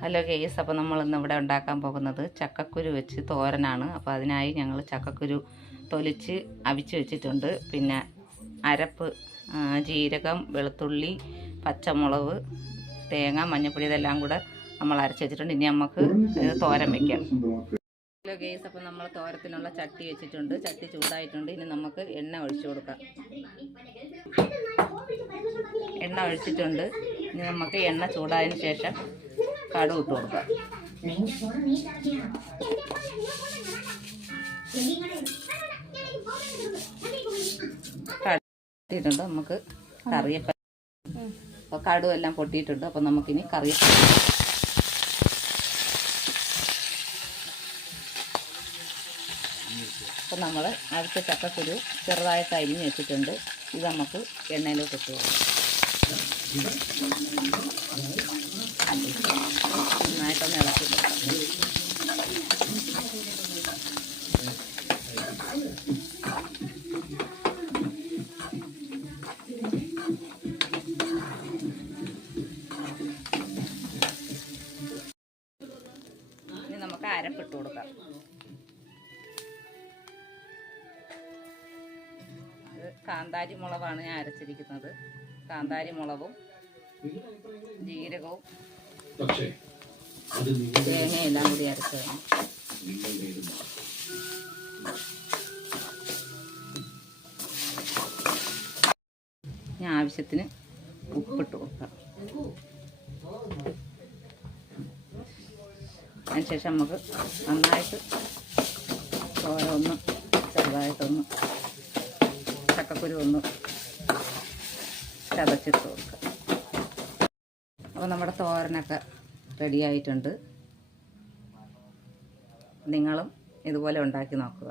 Hello guys, അപ്പോൾ നമ്മളിന്ന് ഇവിടെ ഉണ്ടാക്കാൻ പോകുന്നത് ചക്കക്കുരു വെച്ച് തോരനാണ്. അപ്പോൾ അതിനായി ഞങ്ങൾ ചക്കക്കുരു തൊലിച്ച് അവിച്ച് വെച്ചിട്ടുണ്ട്. പിന്നെ അരപ്പ് ജീരകം, വെളുത്തുള്ളി, പച്ചമുളക്, തേങ്ങ, മഞ്ഞൾപ്പൊടി ഇതെല്ലാം കൂടെ നമ്മൾ അരച്ച് വെച്ചിട്ടുണ്ട്. ഇനി നമുക്ക് ഇത് തോരൻ വയ്ക്കാം. ഹലോ ഗെയ്സ്, അപ്പോൾ നമ്മൾ തോരത്തിനുള്ള ചട്ടി വെച്ചിട്ടുണ്ട്. ചട്ടി ചൂടായിട്ടുണ്ട്. ഇനി നമുക്ക് എണ്ണ ഒഴിച്ചു കൊടുക്കാം. എണ്ണ ഒഴിച്ചിട്ടുണ്ട്. ഇനി നമുക്ക് എണ്ണ ചൂടായതിന് ശേഷം കടുക് ഇട്ട് കൊടുക്കാം. കടുത്തിട്ടുണ്ട്. നമുക്ക് കറിവേപ്പില, അപ്പോൾ കടുക് എല്ലാം പൊട്ടിയിട്ടുണ്ട്. അപ്പോൾ നമുക്കിനി കറിവേപ്പില, അപ്പോൾ നമ്മൾ അവിച്ച ചക്കക്കുരു ചെറുതായിട്ട് അരിഞ്ഞ് വെച്ചിട്ടുണ്ട്. ഇത് നമുക്ക് എണ്ണയിലോട്ട് ഇട്ട് കൊടുക്കാം. നന്നായിട്ടൊന്ന് ഇളക്കി കൊടുക്കാം. ഇനി നമുക്ക് അരപ്പിട്ട് കൊടുക്കാം. ഇത് കാന്താരി മുളകാണ് ഞാൻ അരച്ചിരിക്കുന്നത്. കാന്താരി മുളകും ജീരകവും തേങ്ങയെല്ലാം കൂടി അരച്ചതാണ്. ഞാൻ ആവശ്യത്തിന് ഉപ്പിട്ട് കൊടുക്കാം. അതിനുശേഷം നമുക്ക് നന്നായിട്ട് ഒന്ന് ചെറുതായിട്ടൊന്ന് ചക്കക്കുരു ഒന്ന് ചതച്ചിട്ട് കൊടുക്കാം. അപ്പോൾ നമ്മുടെ തോരനൊക്കെ റെഡിയായിട്ടുണ്ട്. നിങ്ങളും ഇതുപോലെ ഉണ്ടാക്കി നോക്കുക.